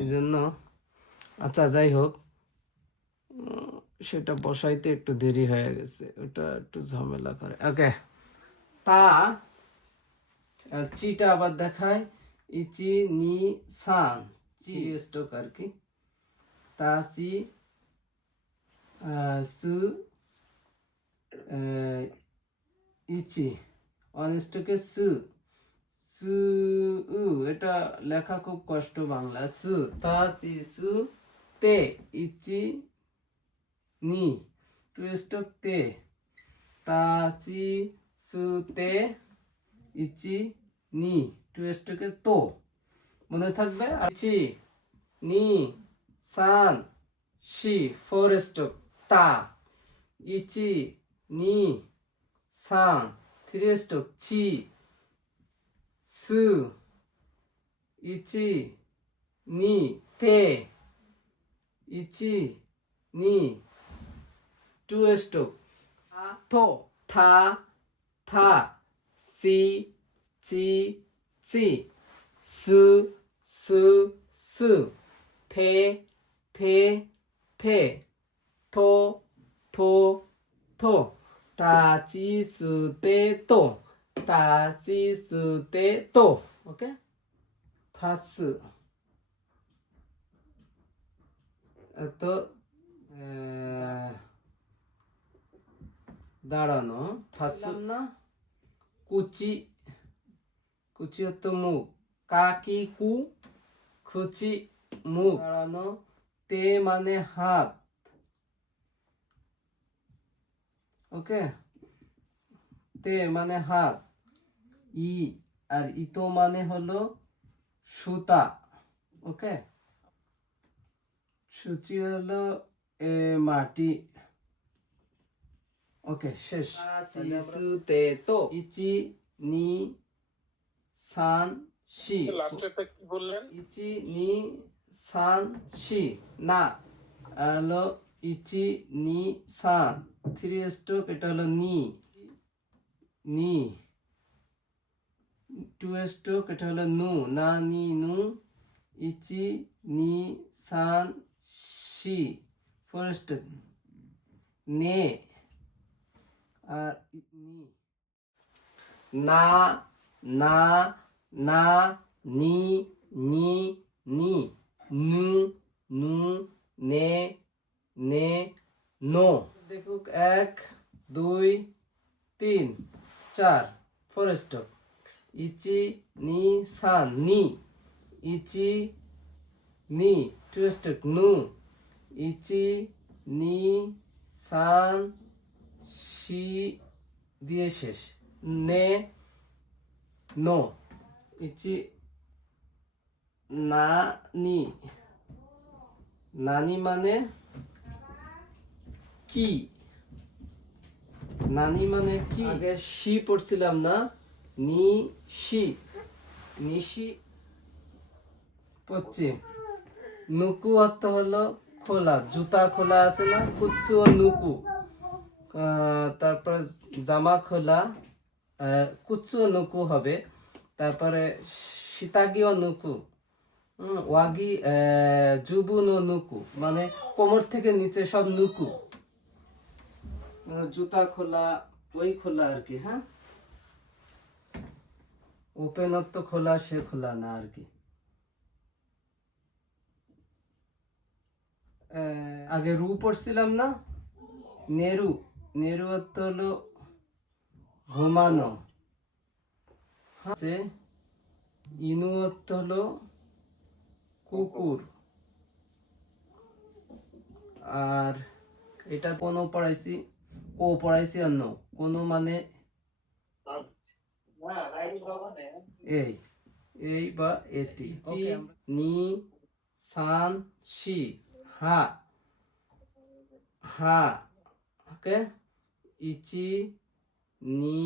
এই জন্য আচ্ছা যাই হোক সেটা বসাইতে একটু দেরি হয়ে গেছে, ওটা একটু ঝামেলা করে। ওকে, তা চিটা আবার দেখায় ইচি নি সান, চি স্টক আর কি, তা সি সু ইচি অনেস্টকে সু সু এটা লেখা খুব কষ্ট বাংলা। সু, তা সি সু, তে, ইচি, নি টুয়েস্টক তে, তা সি সু, তে, ইচি, নি টুয়েস্টকে তো, মনে থাকবে? ইচি, নি, সান, শি ফোর স্টক তা, ইচি, নি, সান থ্রি স্টক চি সু ইচি নি তে ইচি নি টু স্টক থো থা থা সি চি চি সু সু সু থে থে থে থো থো থো তা চি সু তে তো তা চি সু তে তো ওকে থাসু তো আহ, দাঁড়ানো থাসু না কুচি কুচি হতো মুখ কাকি কু খুচি মুখ দাঁড়ানো তে মানে হাত ওকে তে মানে হাত। ই আর ইতো মানে হলো সুতা ওকে? সূচি হলো এ মাটি। ওকে শেষ। শিশুতে তো। ইচি নি সান শি। লাস্টেরটা কি বললেন? ইচি নি সান শি। না হলো ইচি নি সান। থ্রি স্ট্রোক এটা হলো নি। নি টু স্ট্রোক এটা হলো নু না নি নু ইচি নি সান শি ফোর স্ট্রোক নে আর নি না না না নি নি নি নু নু নে নে নো দেখুক এক দুই তিন চার ফোর স্টপ ইচি নি সান নি। ইচি নি টু স্টপ নু। ইচি নি সান শি দিয়ে শেষ। নে নো। ইচি নানি নানি মানে কি? নানি মানে কি? আগে শি পড়ছিলাম না, নি শি। নিশি পশ্চিম নুকু অর্থ হলো খোলা, জুতা খোলা আছে না কুচু ও নুকু। তারপর জামা খোলা কুৎসু ও নুকু হবে। তারপরে সীতাগি ও নুকু। ওয়াগি জুবুন ও নুকু। মানে কোমর থেকে নিচে সব নুকু। জুতা খোলা, ওই খোলা আর কি হ্যাঁ? ওপেন অপ তো খোলা, সে খোলা না আর কি। আগে রু পড়ছিলাম না? নেরু। নেরু অর্থ হলো ঘুমানো। হচ্ছে ইনু অর্থ হলো কুকুর। আর এটা কোনো পড়াইছি? কো অন্য কোনো মানে এই এই বা এটি। জি নি সান she Ha Ha okay? Itchy নি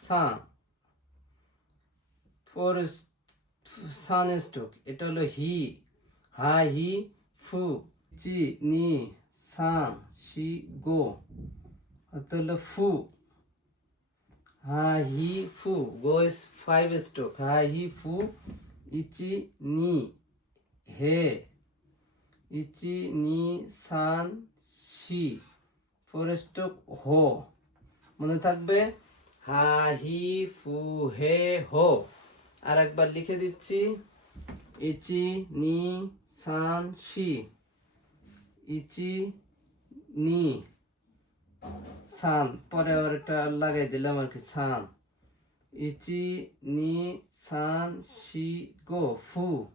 সান। ফোর সান স্ট্রোক এটা হলো হি। হা হি ফু। চি নি সান। শি গো এটা হলো ফু হা হি ফু গো ইস ফাইভ স্ট্রোক হা হি ফু ইচি নি হে ইচি নি সান শি ফরেস্ট হো মনে থাকবে? হা হি ফু হে হো আর একবার লিখে দিচ্ছি। ইচি নি সান শি ইচি নি। সান, পরে আবার একটা লাগাই দিলাম আর কি, সান। ইচি, নি, সান, শি, গো, ফু।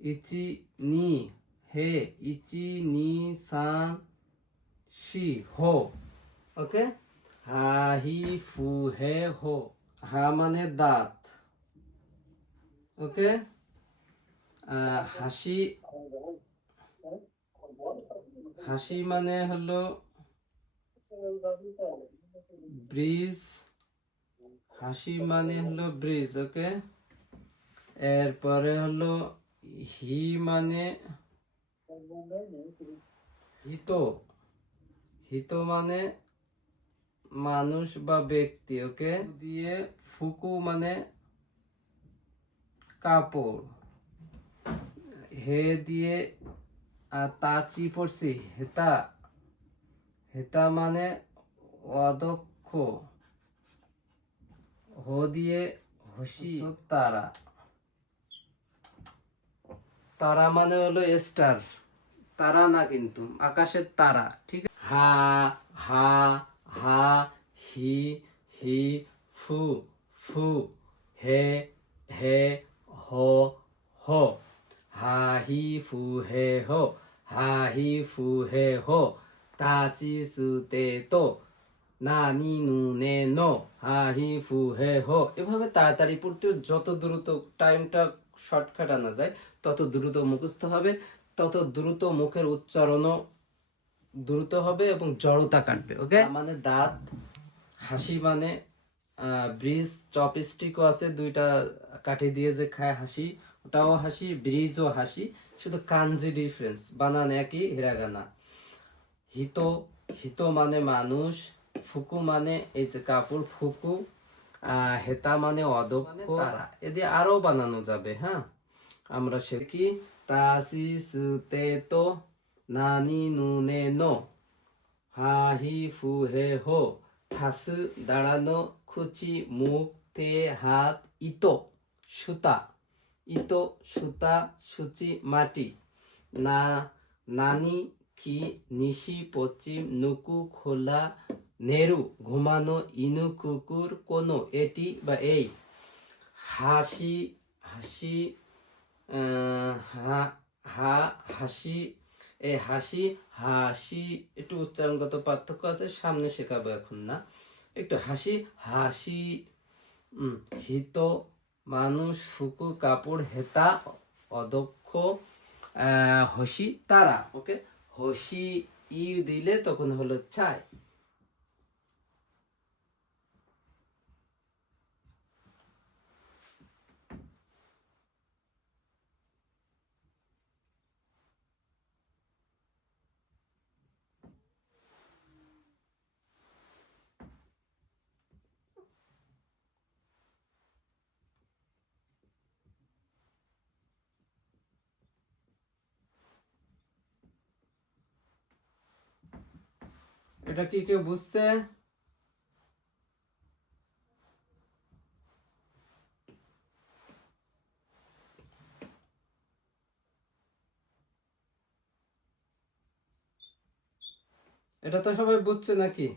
ইচি, নি, হে। ইচি, নি, সান, শি, হো। ওকে? হা, হি, ফু, হে, হো। হা মানে দাঁত। ওকে? হাসি হাসি মানে হলো ব্রিজ। হাসি মানে হলো ব্রিজ, ওকে? এরপরে হলো হি মানে হিত। হিত মানে মানুষ বা ব্যক্তি, ওকে? দিয়ে ফুকু মানে কাপড়। হে দিয়ে আর তাচি পড়ছি হেতা হেতা মানে অদক্ষ হো দিয়ে হসি, তারা। তারা মানে হলো স্টার। তারা না কিন্তু, আকাশের তারা, ঠিক হা, হি হি ফু ফু হে হে হো হো হা হি ফু হে হো হা হি ফু হে হো তাচি সু তে তো নানি নু নে নো হা হি ফু হে হো এভাবে তাড়াতাড়ি পড়তে যত দ্রুত টাইমটা শর্টকাট আনা যায়, তত দ্রুত মুখস্থ হবে, তত দ্রুত মুখের উচ্চারণও দ্রুত হবে এবং জড়তা কাটবে, ওকে? মানে দাঁত, হাসি মানে ব্রিজ, চপস্টিকও আছে, দুইটা কাঠি দিয়ে যে খায় হাসি, ওটাও হাসি, ব্রিজও হাসি, শুধু কাঞ্জি ডিফারেন্স বানান একই, হিরাগানা। হিত হিত মানে মানুষ ফুকু মানে এই যে কাপড় ফুকু হেতা মানে অদক্ষ। তারা। এদি আরও বানানো যাবে হ্যাঁ? আমরা সে কি? তাসি সুতে তো নানি নুনে নো হা হি ফু হে হো থাস দাঁড়ানো খুচি মুখ তে হাত ইতো সুতা। ইতো সুতা সুচি মাটি। না নানি কি নিশি পশ্চিম নুকু খোলা নেরু ঘুমানো ইনু কুকুর কোনো এটি বা এই হাসি হাসি হা হা হাসি এ হাসি হাসি একটু উচ্চারণগত পার্থক্য আছে সামনে শেখাবো এখন না একটু হাসি হাসি হিত মানুষ শুকু কাপড় হেতা অদক্ষ হসি তারা ওকে হসি ই দিলে তখন হলো চাই এটা কি কেউ বুঝছে? এটা তো সবাই বুঝছে নাকি?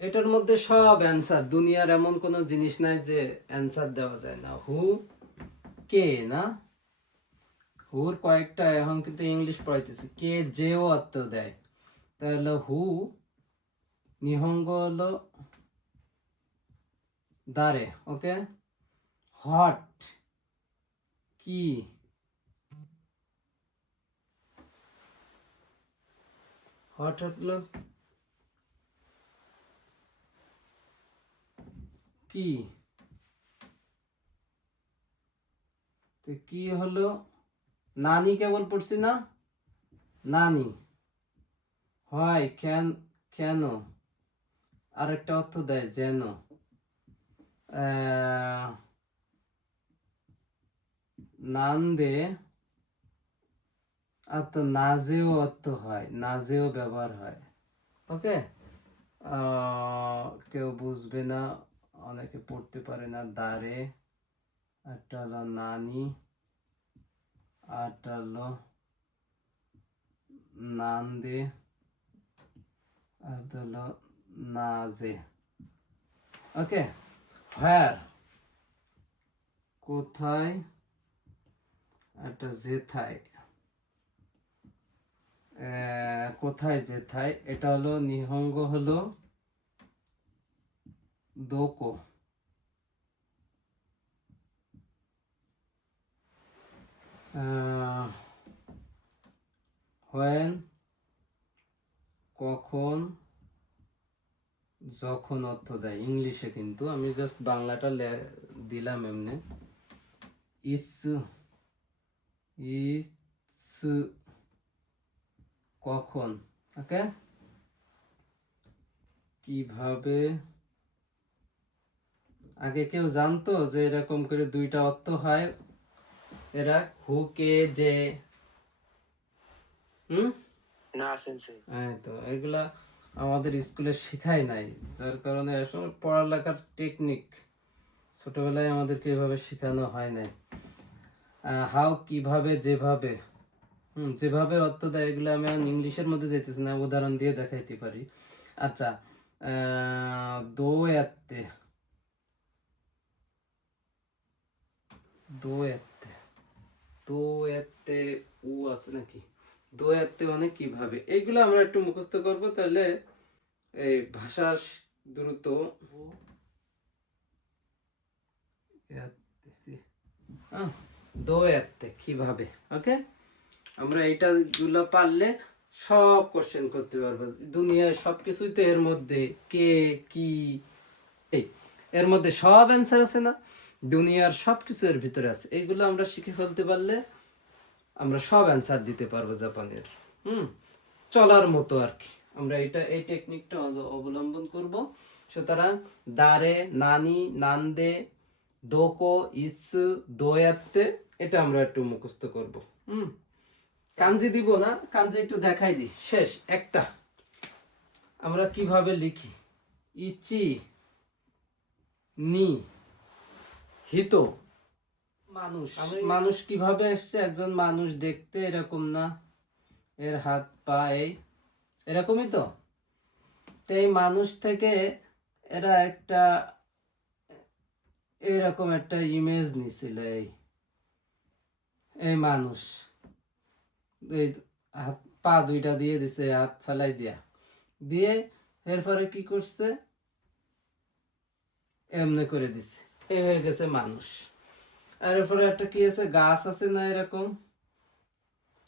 এটার মধ্যে সব অ্যান্সার। দুনিয়ার এমন কোনো জিনিস নাই যে অ্যান্সার দেওয়া যায় না। হু? কে? না? হুর কয়েকটা, এখন কিন্তু ইংলিশ পড়াইতেছে। কে যেও অর্থ দেয়। তাহলে হু, নিহঙ্গ হলো দারে ওকে? হট, কি? হট হলো কি? তো কি হলো? নানি কেবল পড়ছি না? নানি। হয়, কেন কেন? আরেকটা অর্থ দেয়, যেন। নান্দে আর তো নাজেও অর্থ হয়, নাজেও ব্যবহার হয়। ওকে? কেউ বুঝবে না, অনেকে পড়তে পারে না, দাঁড়ে। একটা হলো নানি। আরটা হলো নান্দে আর হলো নাজে। ওকে হ্যার কোথায়? একটা জেথায় কোথায় জেথায় এটা হলো, নিহঙ্গ হলো, দোকো। When, কখন, যখন অর্থ দেয়। ইংলিশে কিন্তু। আমি জাস্ট বাংলাটা দিলাম এমনি। ইস ইস কখন? ওকে কীভাবে? আগে কেউ জানতো যে এরকম করে দুইটা অর্থ হয়। এরা হুকে যে। হুম? না সেন্সেই হ্যাঁ তো এগুলা আমাদের স্কুলে শেখাই নাই। যার কারণে আসলে পড়ালেখার টেকনিক ছোটবেলায় আমাদেরকে এভাবে শেখানো হয় নাই। হাও কীভাবে যেভাবে। হুম যেভাবে অর্থ দেয় এগুলো আমি ইংলিশের মধ্যে যেতেছি না উদাহরণ দিয়ে দেখাইতে পারি। আচ্ছা দো এত্তে দো এত্তে দো এত্তে উ আছে নাকি? দো এত্তে মানে কীভাবে? এইগুলো আমরা একটু মুখস্থ করব তাহলে এই ভাষা দ্রুত কীভাবে? ওকে? আমরা এইটা গুলো পারলে সব কোশ্চেন করতে পারব। দুনিয়ার সবকিছুই তো এর মধ্যে কে কি এই এর মধ্যে সব অ্যান্সার আছে না? দুনিয়ার সবকিছু এর ভিতরে আছে। এইগুলো আমরা শিখে ফেলতে পারলে আমরা সব অ্যান্সার দিতে পারব জাপানের। হুম? চলার মতো আর কি। আমরা এটা, এই টেকনিকটা অবলম্বন করব। সুতরাং দারে, নানি, নান্দে, দোকো, ইসু, দোয়াত্তে এটা আমরা একটু মুখস্থ করব। হুম? কাঞ্জি দিব না কাঞ্জি একটু দেখাই দিই। শেষ, একটা। আমরা কীভাবে লিখি? ইচি, নি। হিত। মানুষ। মানুষ কীভাবে এসছে? একজন মানুষ দেখতে এরকম না। এর হাত পা এই। এরকমই তো। তো এই মানুষ থেকে এরা একটা এরকম একটা ইমেজ নিছিল এই। এই মানুষ। এই হাত পা দুইটা দিয়ে দিছে হাত ফেলাই দিয়া। দিয়ে এরপরে কি করছে? এমনি করে দিছে। এই হয়ে গেছে মানুষ। আর এরপরে একটা কি আছে? গাছ আছে না এরকম?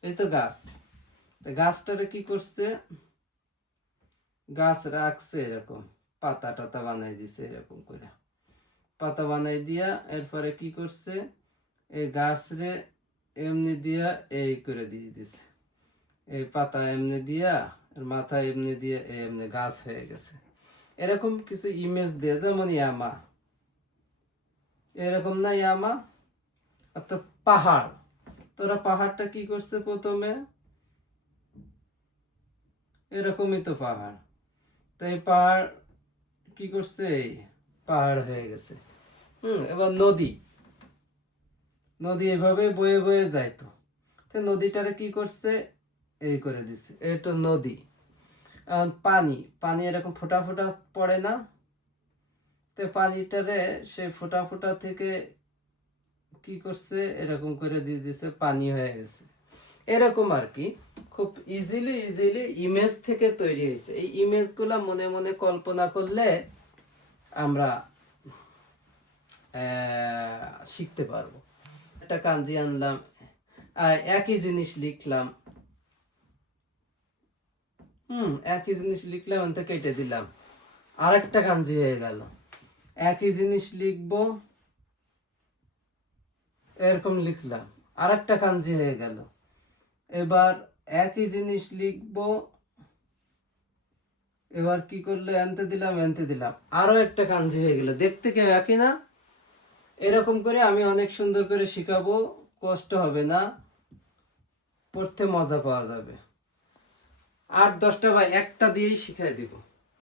এই তো গাছ। গাছটারে কি করছে? গাছ রাখছে এরকম। পাতা টাতা বানাই দিছে এরকম করে। পাতা বানাই দিয়া এরপরে কি করছে? এই গাছ রে এমনি দিয়া এই করে দিয়ে দিছে। এই পাতা এমনি দিয়া মাথা এমনি দিয়ে, এমনি গাছ হয়ে গেছে। এরকম কিছু ইমেজ দিয়ে যেমন ইয়ামা। এরকম না ইয়ামা? অর্থাৎ পাহাড়। তোরা পাহাড়টা কি করছে প্রথমে? এরকমই তো পাহাড়। তো এই পাহাড় কি করছে? এই পাহাড় হয়ে গেছে। হুম, এবার নদী। নদী এভাবে বয়ে বয়ে যাইতো তো। নদীটারে কি করছে? এই করে দিছে। এটা নদী। পানি। পানি এরকম ফোটা ফোটা পড়ে না? তো পানিটারে সে ফোটা ফোটা থেকে কি করছে, এরকম করে দিয়ে দিছে, পানি হয়ে গেছে। এরকম আর কি। খুব ইজিলি ইজিলি ইমেজ থেকে তৈরি হয়েছে। এই ইমেজগুলা মনে মনে কল্পনা করলে আমরা শিখতে পারব। একটা কাঞ্জি আনলাম একই জিনিস লিখলাম। হুম, একই জিনিস লিখলাম এনতে কেটে দিলাম। আর একটা কাঞ্জি হয়ে গেল। একই জিনিস লিখব, এরকম লিখলাম। আর একটা কাঞ্জি হয়ে গেল। এবার একই জিনিস লিখব, এবার কি করল? এনতে দিলাম এনতে দিলাম। আরও একটা কাঞ্জি হয়ে গেল। দেখতে কেউ একই না? এরকম করে আমি অনেক সুন্দর করে শিখাবো। কষ্ট হবে না। পড়তে মজা পাওয়া যাবে। আট দশটা বা একটা দিয়েই শিখাই দিব।